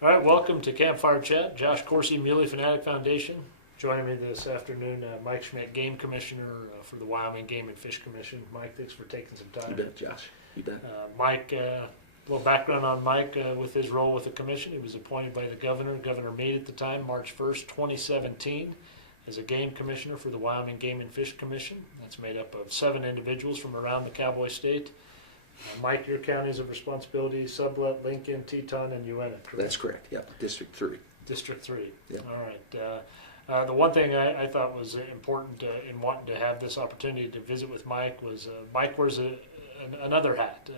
All right, welcome to Campfire Chat. Josh Coursey, Muley Fanatic Foundation. Joining me this afternoon, Mike Schmid, Game Commissioner for the Wyoming Game and Fish Commission. Mike, thanks for taking some time. You bet, Josh. You bet. Mike, a little background on Mike with his role with the commission. He was appointed by the governor, Governor Meade at the time, March 1st, 2017, as a Game Commissioner for the Wyoming Game and Fish Commission. That's made up of 7 individuals from around the Cowboy State. Mike, your counties of responsibility: Sublette, Lincoln, Teton, and Uena, correct? That's correct, yep. District 3. District 3. Yep. All right. The one thing I thought was important in wanting to have this opportunity to visit with Mike was Mike wears another hat.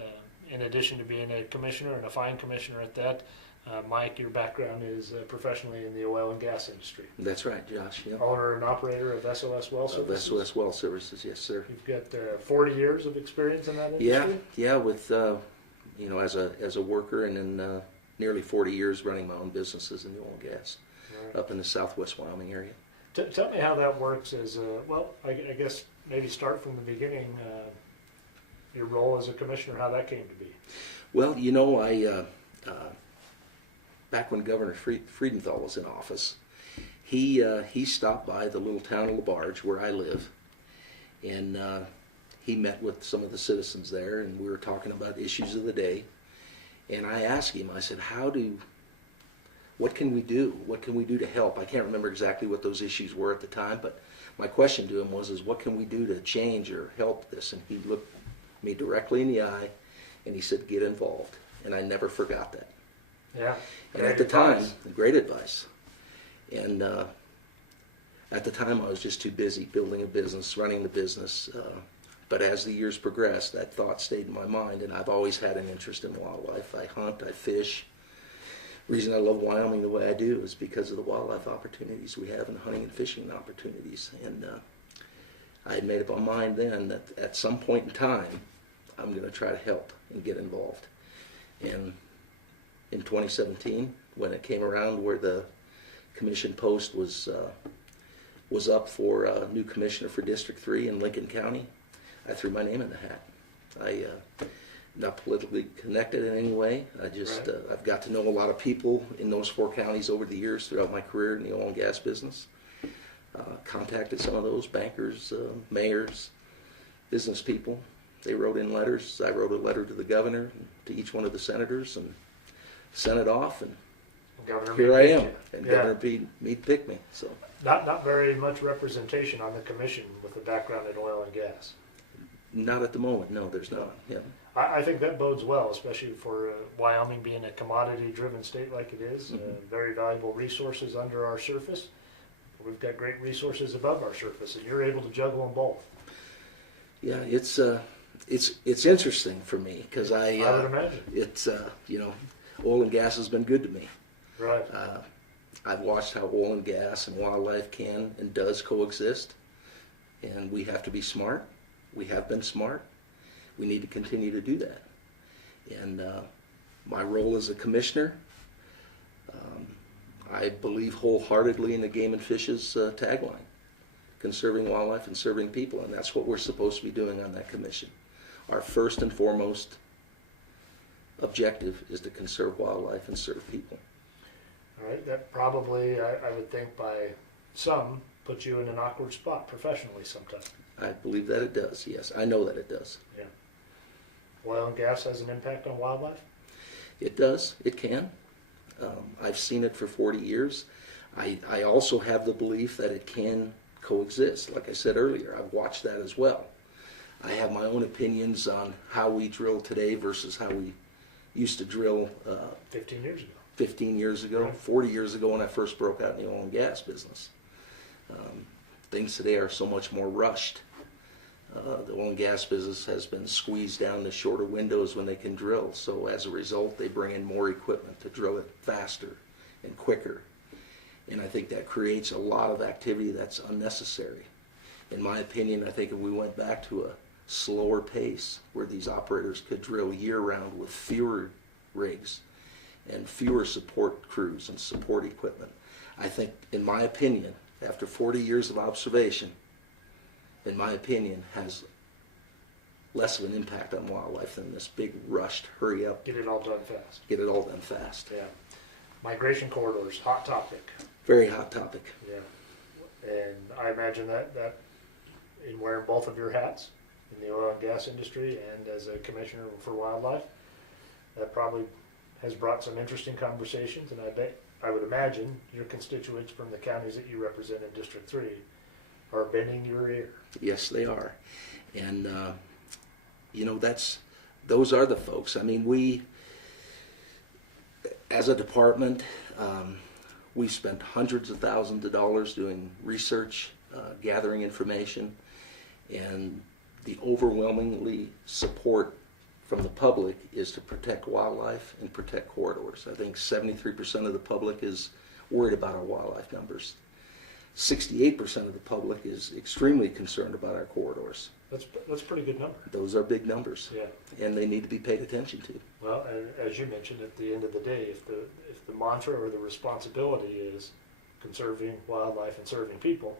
In addition to being a commissioner, and a fine commissioner at that, Mike, your background is professionally in the oil and gas industry. That's right, Josh. Yep. Owner and operator of SOS Well Services. SOS Well Services, yes, sir. You've got 40 years of experience in that industry? Yeah, with, as a worker, and then nearly 40 years running my own businesses in the oil and gas, right, up in the southwest Wyoming area. Tell me how that works as, I guess maybe start from the beginning, your role as a commissioner, how that came to be. Well, back when Governor Friedenthal was in office, he stopped by the little town of LaBarge where I live, and he met with some of the citizens there, and we were talking about issues of the day. And I asked him, I said, what can we do? What can we do to help? I can't remember exactly what those issues were at the time, but my question to him was, what can we do to change or help this? And he looked me directly in the eye, and he said, get involved. And I never forgot that. Yeah. And at the time, great advice. And at the time, I was just too busy building a business, running the business. But as the years progressed, that thought stayed in my mind, and I've always had an interest in wildlife. I hunt, I fish. The reason I love Wyoming the way I do is because of the wildlife opportunities we have, and hunting and fishing opportunities. And I had made up my mind then that at some point in time, I'm going to try to help and get involved. And in 2017, when it came around where the commission post was up for a new commissioner for District 3 in Lincoln County, I threw my name in the hat. I'm not politically connected in any way. I've got to know a lot of people in those 4 counties over the years throughout my career in the oil and gas business. Contacted some of those bankers, mayors, business people. They wrote in letters. I wrote a letter to the governor, to each one of the senators, and sent it off, and here I am. And Governor Meade picked me. So not very much representation on the commission with a background in oil and gas. Not at the moment. No, there's not. Yeah. I think that bodes well, especially for Wyoming being a commodity-driven state like it is. Mm-hmm. Very valuable resources under our surface. We've got great resources above our surface, and you're able to juggle them both. Yeah, it's interesting for me because I would imagine it's oil and gas has been good to me. Right. I've watched how oil and gas and wildlife can and does coexist, and we have to be smart. We have been smart. We need to continue to do that. And my role as a commissioner, I believe wholeheartedly in the Game and Fish's tagline, conserving wildlife and serving people, and that's what we're supposed to be doing on that commission. Our first and foremost objective is to conserve wildlife and serve people. All right, that probably, I would think by some, puts you in an awkward spot professionally sometimes. I believe that it does, yes. I know that it does. Yeah. Oil and gas has an impact on wildlife? It does. It can. I've seen it for 40 years. I also have the belief that it can coexist. Like I said earlier, I've watched that as well. I have my own opinions on how we drill today versus how we used to drill 15 years ago. 15 years ago, right. 40 years ago when I first broke out in the oil and gas business. Things today are so much more rushed. The oil and gas business has been squeezed down to shorter windows when they can drill. So as a result, they bring in more equipment to drill it faster and quicker. And I think that creates a lot of activity that's unnecessary. In my opinion, I think if we went back to a slower pace where these operators could drill year-round with fewer rigs and fewer support crews and support equipment, I think, in my opinion, after 40 years of observation, in my opinion, has less of an impact on wildlife than this big rushed, hurry up. Get it all done fast. Get it all done fast. Yeah. Migration corridors, hot topic. Very hot topic. Yeah. And I imagine that in wearing both of your hats in the oil and gas industry and as a commissioner for wildlife, that probably has brought some interesting conversations, and I would imagine your constituents from the counties that you represent in District 3 are bending your ear. Yes, they are. And, those are the folks. I mean, we, as a department, we spent hundreds of thousands of dollars doing research, gathering information, and the overwhelmingly support from the public is to protect wildlife and protect corridors. I think 73% of the public is worried about our wildlife numbers. 68% of the public is extremely concerned about our corridors. That's a pretty good number. Those are big numbers. Yeah. And they need to be paid attention to. Well, and as you mentioned, at the end of the day, if the mantra or the responsibility is conserving wildlife and serving people,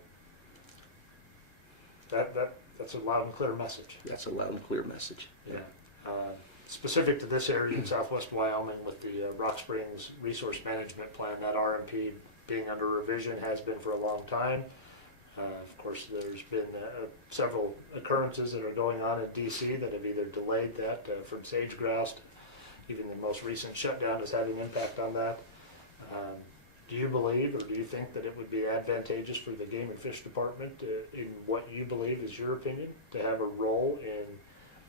that's a loud and clear message. That's a loud and clear message. Yeah. Specific to this area in southwest Wyoming with the Rock Springs Resource Management Plan, that RMP being under revision has been for a long time. Of course, there's been several occurrences that are going on in D.C. that have either delayed that from sage grouse. Even the most recent shutdown has had an impact on that. Do you believe, or do you think that it would be advantageous for the Game and Fish Department, in what you believe is your opinion, to have a role in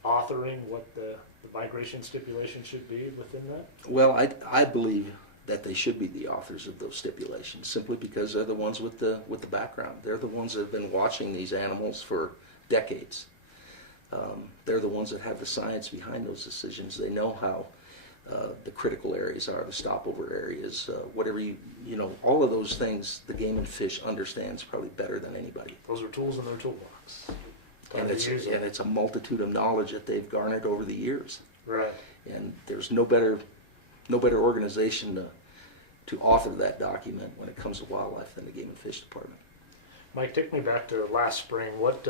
authoring what the migration stipulation should be within that? Well, I believe that they should be the authors of those stipulations, simply because they're the ones with the background. They're the ones that have been watching these animals for decades. They're the ones that have the science behind those decisions. They know how the critical areas are, the stopover areas, whatever all of those things the Game and Fish understands probably better than anybody. Those are tools in their toolbox. And it's a multitude of knowledge that they've garnered over the years. Right. And there's no better organization to author that document when it comes to wildlife than the Game and Fish Department. Mike, take me back to last spring. What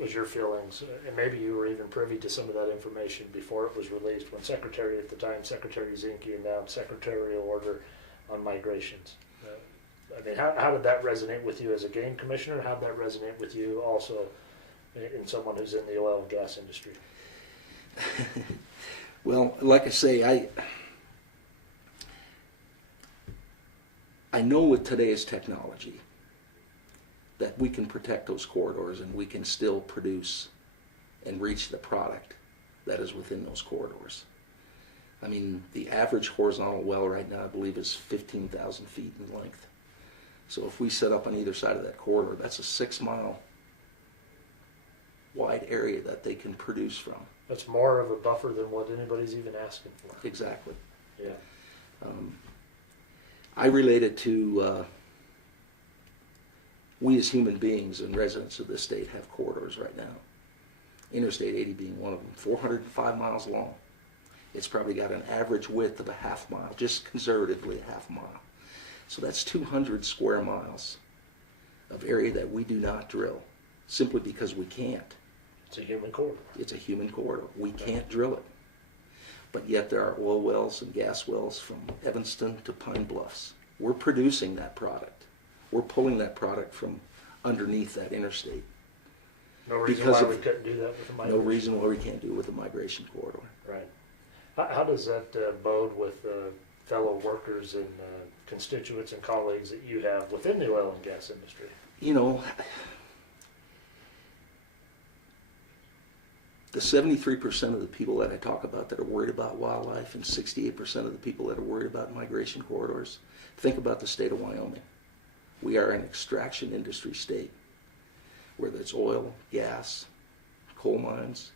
was your feelings? And maybe you were even privy to some of that information before it was released, when Secretary at the time, Secretary Zinke, announced secretarial order on migrations. I mean, how did that resonate with you as a game commissioner? How did that resonate with you also in someone who's in the oil and gas industry? Well, like I say, I know with today's technology that we can protect those corridors and we can still produce and reach the product that is within those corridors. I mean, the average horizontal well right now, I believe, is 15,000 feet in length. So if we set up on either side of that corridor, that's a 6-mile wide area that they can produce from. That's more of a buffer than what anybody's even asking for. Exactly. Yeah. I relate it to we as human beings and residents of this state have corridors right now. Interstate 80 being one of them, 405 miles long. It's probably got an average width of a half mile, just conservatively a half mile. So that's 200 square miles of area that we do not drill, simply because we can't. It's a human corridor. It's a human corridor. We can't drill it. But yet there are oil wells and gas wells from Evanston to Pine Bluffs. We're producing that product. We're pulling that product from underneath that interstate. No reason why we couldn't do that with the migration. No reason why we can't do it with the migration corridor. Right. How does that bode with fellow workers and constituents and colleagues that you have within the oil and gas industry? You know, the 73% of the people that I talk about that are worried about wildlife and 68% of the people that are worried about migration corridors, think about the state of Wyoming. We are an extraction industry state, whether it's oil, gas, coal mines,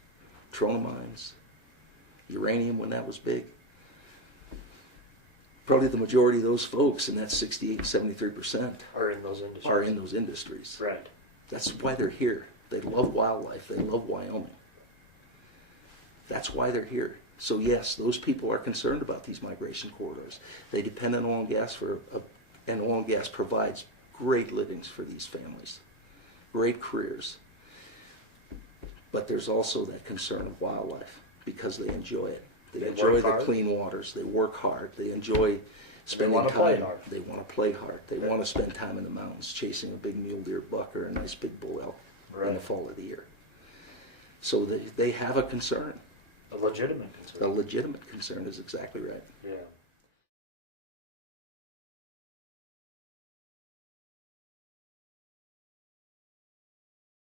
petroleum mines, uranium when that was big. Probably the majority of those folks, and that's 68, 73%, are in those industries. Are in those industries. Right. That's why they're here. They love wildlife. They love Wyoming. That's why they're here. So yes, those people are concerned about these migration corridors. They depend on oil and gas and oil and gas provides great livings for these families, great careers. But there's also that concern of wildlife because they enjoy it. They enjoy the clean waters. They work hard. They enjoy spending wanna time. play hard. They want to play hard. They want to spend time in the mountains chasing a big mule deer buck or a nice big bull elk in the Right. fall of the year. So they have a concern. A legitimate A concern. legitimate concern is exactly right. Yeah.